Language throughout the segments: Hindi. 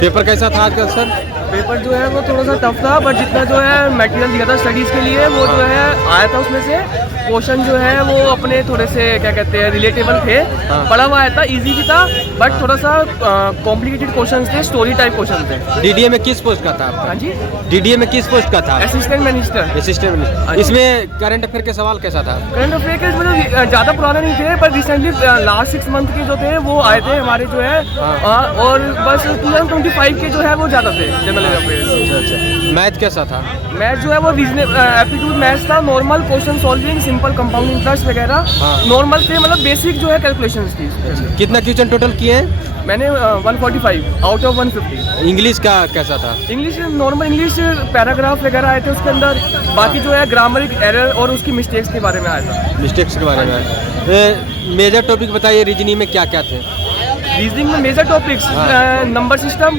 पेपर कैसा था आज का सर? पेपर जो है वो थोड़ा सा टफ था, बट जितना जो है मटेरियल दिया था स्टडीज़ के लिए वो जो है आया था, उसमें से क्वेश्चन जो है वो अपने थोड़े से क्या कहते हैं रिलेटेबल थे। पढ़ा हुआ आया था, इजी भी था, बट थोड़ा सा कॉम्प्लिकेटेड क्वेश्चन थे, स्टोरी टाइप क्वेश्न थे। डीडीए में किस पोस्ट का था आपका? हाँ जी, डीडीए में किस पोस्ट का था? Assistant minister. Assistant minister. इसमें करंट अफेयर के सवाल कैसा था? करंट अफेयर के मतलब ज़्यादा पुराने नहीं थे, पर रिसेंटली लास्ट 6 मंथ के जो थे वो आए थे हमारे जो है, और बस 2025 के जो है वो ज़्यादा थे जनरल अफेयर। अच्छा, मैथ कैसा था? मैथ जो है वो एप्टीट्यूड मैथ्स था, normal question solving, simple compound interest वगैरह नॉर्मल थे, मतलब बेसिक जो है कैलकुलेशंस थी। कितना क्वेश्चन टोटल किए हैं? मैंने 145 आउट ऑफ 150। इंग्लिश का कैसा था? इंग्लिश नॉर्मल इंग्लिश पैराग्राफ वगैरह आए थे उसके अंदर, बाकी जो है ग्रामरिक एरर और उसकी मिस्टेक्स के बारे में आया था। मिस्टेक्स के बारे में मेजर टॉपिक बताइए, रीजनिंग में क्या क्या थे? रीजनिंग में मेजर टॉपिक्स नंबर सिस्टम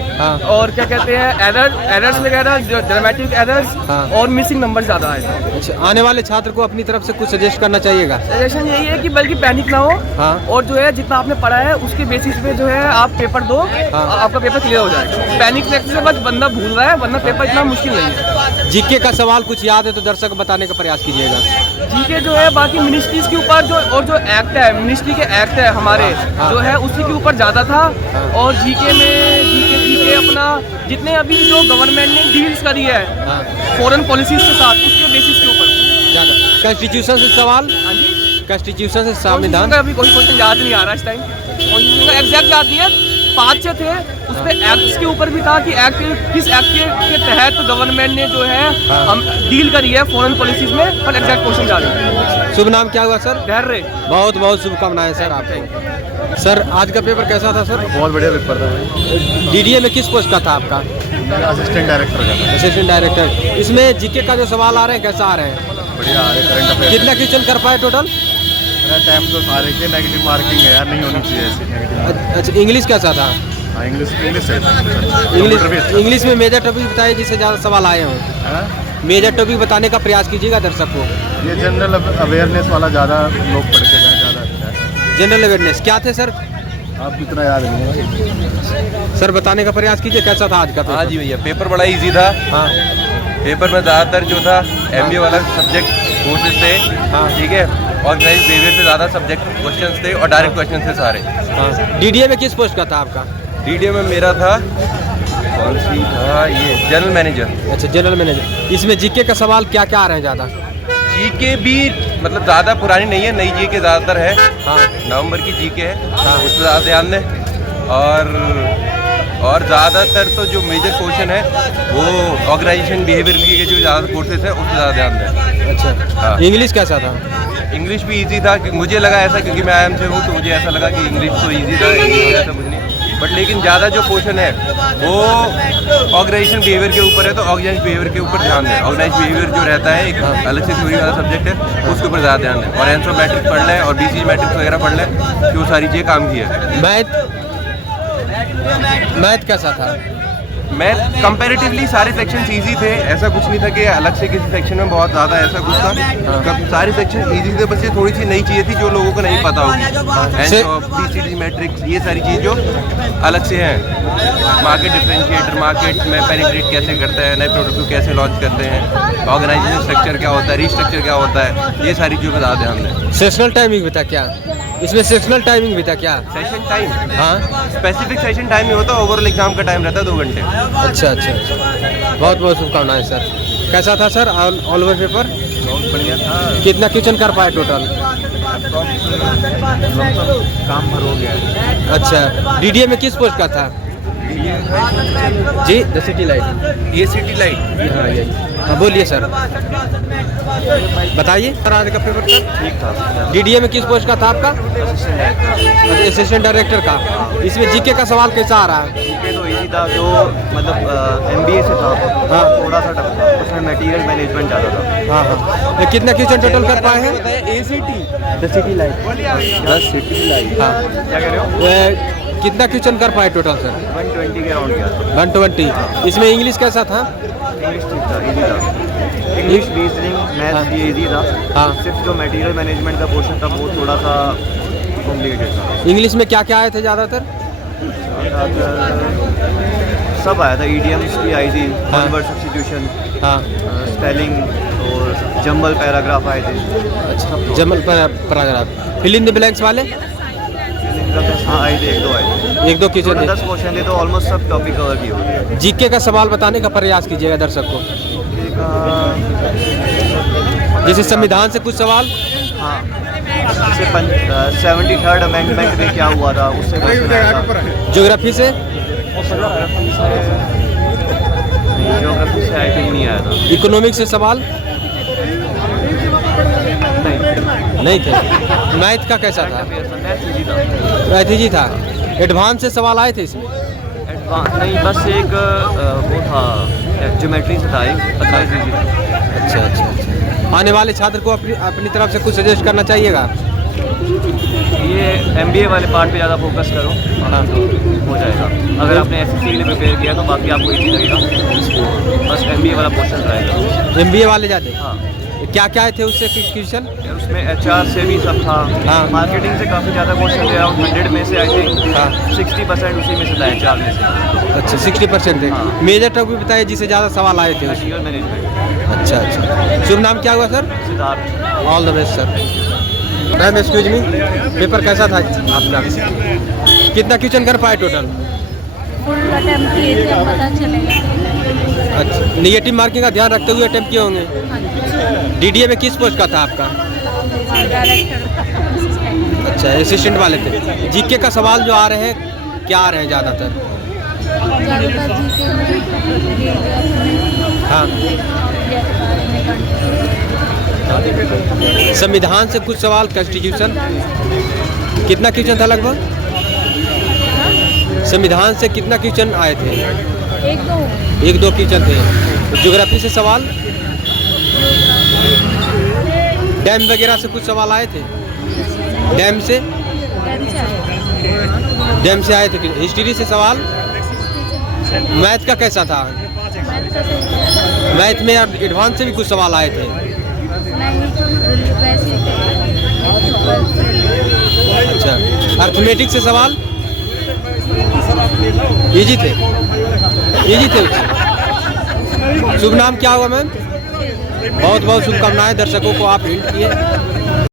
और क्या कहते हैं एरर्स वगैरह, ड्रामेटिक एरर्स और मिसिंग नंबर ज़्यादा आए थे। अच्छा, आने वाले छात्र को अपनी तरफ से कुछ सजेस्ट करना चाहिएगा? सजेशन यही है कि बल्कि पैनिक ना हो, और जो है जितना आपने पढ़ा है उसके बेसिस पे जो है आप पेपर दो, आपका पेपर क्लियर हो जाएगा। पैनिक से बस बंदा भूल रहा है, वरना पेपर इतना मुश्किल नहीं है। जीके का सवाल कुछ याद है तो दर्शक को बताने का प्रयास कीजिएगा। जीके जो है बाकी मिनिस्ट्रीज के ऊपर जो एक्ट है, मिनिस्ट्री के एक्ट है हमारे जो है उसी के ऊपर ज़्यादा था, और जीके में जीके अपना जितने अभी जो गवर्नमेंट ने डील्स करी है फॉरेन पॉलिसीज के साथ, उसके बेसिस के ऊपर ज़्यादा। कॉन्स्टिट्यूशन से सवाल? हाँ जी, कॉन्स्टिट्यूशन से संविधान अभी कोई क्वेश्चन याद नहीं आ रहा इस टाइम, कॉन्स्टिट्यूशन का एग्जैक्ट याद नहीं है। 5 थे उसमें एक्ट्स के ऊपर भी था कि किस एक्ट के तहत गवर्नमेंट ने जो है हम डील करी है फॉरेन पॉलिसीज में, पर एग्जैक्ट क्वेश्चन याद नहीं। शुभ नाम क्या हुआ सर? धैर्य। बहुत बहुत शुभकामनाएं सर आपको। सर आज का पेपर कैसा था सर? बहुत बढ़िया पेपर था। डीडीए में किस पोस्ट का था आपका? असिस्टेंट डायरेक्टर का। Assistant director. इसमें जीके का जो सवाल आ रहे हैं कैसा आ रहे हैं? बढ़िया आ रहे करंट अफेयर। कितना क्वेश्चन कर पाए टोटल? टाइम तो सारे के नेगेटिव मार्किंग है यार, नहीं होनी चाहिए ऐसी नेगेटिव। अच्छा, इंग्लिश कैसा था? हाँ, इंग्लिश इंग्लिश में मेजर टॉपिक बताइए जिससे ज़्यादा सवाल आए हों। मेजर टॉपिक बताने का प्रयास कीजिएगा दर्शक को। ये जनरल अवेयरनेस वाला ज़्यादा लोग पढ़ के जाए, ज़्यादा अच्छा है। जनरल अवेयरनेस क्या थे सर? आप इतना याद नहीं है सर, बताने का प्रयास कीजिए कैसा था आज का पेपर? हाँ जी भैया, पेपर बड़ा इजी था। हाँ, पेपर में ज़्यादातर जो था एमबीए वाला सब्जेक्ट कोर्सेज थे। हाँ ठीक है, ऑर्गेनाइज बिहेवियर से ज़्यादा सब्जेक्ट क्वेश्चंस थे और डायरेक्ट क्वेश्चन थे सारे। हाँ। डीडीए में किस पोस्ट का था आपका? डीडीए में मेरा था कौन सी था, ये जनरल मैनेजर। अच्छा, जनरल मैनेजर। इसमें जीके का सवाल क्या क्या आ रहे हैं ज़्यादा? जीके भी मतलब ज़्यादा पुरानी नहीं है, नई जीके ज़्यादातर है। हाँ, नवंबर की जीके है। हाँ, उस पर ज़्यादा ध्यान दें। और ज़्यादातर तो जो मेजर क्वेश्चन है वो ऑर्गेनाइजेशन बिहेवियर के जो ज़्यादा कोर्सेज है उस पर ज़्यादा ध्यान दें। अच्छा। हाँ। इंग्लिश कैसा था? इंग्लिश भी इजी था, मुझे लगा ऐसा क्योंकि मैं आईएम से हूँ, तो मुझे ऐसा लगा कि इंग्लिश तो इजी था, ऐसा कुछ नहीं। बट लेकिन ज़्यादा जो क्वेश्चन है वो ऑर्गेनाइजेशन बिहेवियर के ऊपर है, तो ऑर्गेनाइज बिहेवियर के ऊपर ध्यान दें। ऑर्गेनाइज बिहेवियर जो रहता है एक अलग से थ्योरी वाला सब्जेक्ट है, उसके ऊपर ज़्यादा ध्यान दें। और एंसर मैट्रिक्स पढ़ लें और बीसी मैट्रिक्स वगैरह पढ़ लें, कि वो सारी चीज़ें काम की है। मैथ कैसा था? मैथ कंपैरेटिवली सारे सेक्शंस इजी थे, ऐसा कुछ नहीं था कि अलग से किसी सेक्शन में बहुत ज़्यादा ऐसा कुछ था। सारे सेक्शन इजी थे, बस ये थोड़ी सी नई चीज़ें थी जो लोगों को नहीं पता होगी। बीसीडी मैट्रिक्स, ये सारी चीज़ें जो अलग से हैं। मार्केट डिफरेंशिएटर, मार्केट में पेनिट्रेट कैसे करता है, नए प्रोडक्ट को कैसे लॉन्च करते हैं, ऑर्गेनाइजेशन स्ट्रक्चर क्या होता है, रीस्ट्रक्चर क्या होता है, ये सारी चीज़ों पर ज़्यादा ध्यान दें। सेशनल टाइमिंग भी था क्या? इसमें सेशनल टाइमिंग भी था क्या? सेशन टाइम, हाँ, स्पेसिफिक सेशन टाइम नहीं होता, ओवरऑल एग्जाम का टाइम रहता है 2 घंटे। अच्छा अच्छा अच्छा, बहुत बहुत शुभकामनाएं सर। कैसा था सर ऑल ओवर पेपर? बहुत बढ़िया था। कितना क्वेश्चन कर पाए टोटल? काम भर हो गया। अच्छा, डीडीए में किस पोस्ट का था? जी, द सिटी लाइट। ये सिटी लाइट। हाँ यही। हाँ बोलिए सर, बताइए सर आज का पेपर सर? ठीक था। डीडीए में किस पोस्ट का था आपका? असिस्टेंट डायरेक्टर का। इसमें जीके का सवाल कैसा आ रहा है? जीके तो इजी था, जो मतलब एमबीए से था। हाँ, थोड़ा सा टफ था, उसमें मटेरियल मैनेजमेंट ज़्यादा था। हाँ हाँ। कितना क्वेश्चन टोटल कर पाए हैं? The city light. हाँ, क्या कह रहे हो? कितना क्वेश्चन कर पाए टोटल सर? 120 के अराउंड गया था। 120। इसमें इंग्लिश कैसा था? इंग्लिश ठीक था, इजी था। इंग्लिश, रीजनिंग, मैथ ये इजी था। हाँ। सिर्फ जो मटेरियल मैनेजमेंट का पोर्शन था वो थोड़ा सा कॉम्प्लिकेटेड था। इंग्लिश में क्या क्या आए थे ज़्यादातर? सब आया था, ईडीएम्स भी आई थी, हाँ। वन वर्ड सब्स्टिट्यूशन, हाँ स्पेलिंग और जंबल पैराग्राफ आए थे। अच्छा, jumble paragraph, fill in the blanks वाले हाँ आए थे, एक दो आए थे। एक दो क्वेश्चन थे। 10 क्वेश्चन थे तो ऑलमोस्ट सब टॉपिक कवर किए हुए जीके का सवाल बताने का प्रयास कीजिएगा दर्शक को, थे। जैसे संविधान से कुछ सवाल। हाँ, जैसे 73rd अमेंडमेंट में क्या हुआ था उससे क्वेश्चन आया था। ज्योग्राफी से, ज्योग्राफी से आई थिंक नहीं आया था। इकोनॉमिक्स से सवाल नहीं थे। मैथ का कैसा था? मैथ इजी था। एडवांस से सवाल आए थे इसमें? नहीं, बस एक वो था, ज्योमेट्री से था एक, अच्छा अच्छा अच्छा। आने वाले छात्र को अपनी तरफ से कुछ सजेस्ट करना चाहिएगा? ये MBA वाले पार्ट पे ज़्यादा फोकस करो, हाँ। हो जाएगा। अगर आपने SSC के लिए प्रिपेयर किया तो बाकी आपको इजी लगेगा, बस MBA वाला पोर्शन ट्राई करो। MBA वाले जाते? हाँ, क्या क्या आए थे उससे क्वेश्चन? उसमें HR से भी सब था। हाँ। मार्केटिंग से काफ़ी ज़्यादा क्वेश्चन थे, अराउंड 100 में से आई थिंक हाँ। 60% उसी में से था, HR में से। अच्छा 60% थे। हाँ। मेजर टॉपिक बताइए जिससे ज़्यादा सवाल आए थे उसमें। Material management. अच्छा अच्छा। शुभ नाम क्या हुआ sir? Siddharth. All the best sir. Ma'am excuse me, paper कैसा था आपका? कितना क्वेश्चन कर पाए टोटल? फुल अटेम्प्ट किए थे, अब पता चलेगा। अच्छा, निगेटिव मार्किंग का ध्यान रखते हुए अटेम्प्ट किए होंगे। DDA में किस पोस्ट का था आपका? डायरेक्टर अच्छा, असिस्टेंट वाले थे। जीके का सवाल जो आ रहे हैं, क्या आ रहे हैं ज़्यादातर? हाँ, संविधान से कुछ सवाल, कॉन्स्टिट्यूशन कितना क्वेश्चन था लगभग? संविधान से कितना क्वेश्चन आए थे? एक दो क्वेश्चन थे। ज्योग्राफी से सवाल, डैम वगैरह से कुछ सवाल आए थे? डैम से आए थे। हिस्ट्री से सवाल। मैथ का कैसा था? मैथ में अब एडवांस से भी कुछ सवाल आए थे। अच्छा, अर्थमेटिक से सवाल इजी थे? शुभ नाम क्या हुआ मैम? बहुत बहुत शुभकामनाएं, दर्शकों को आप हिंट किए।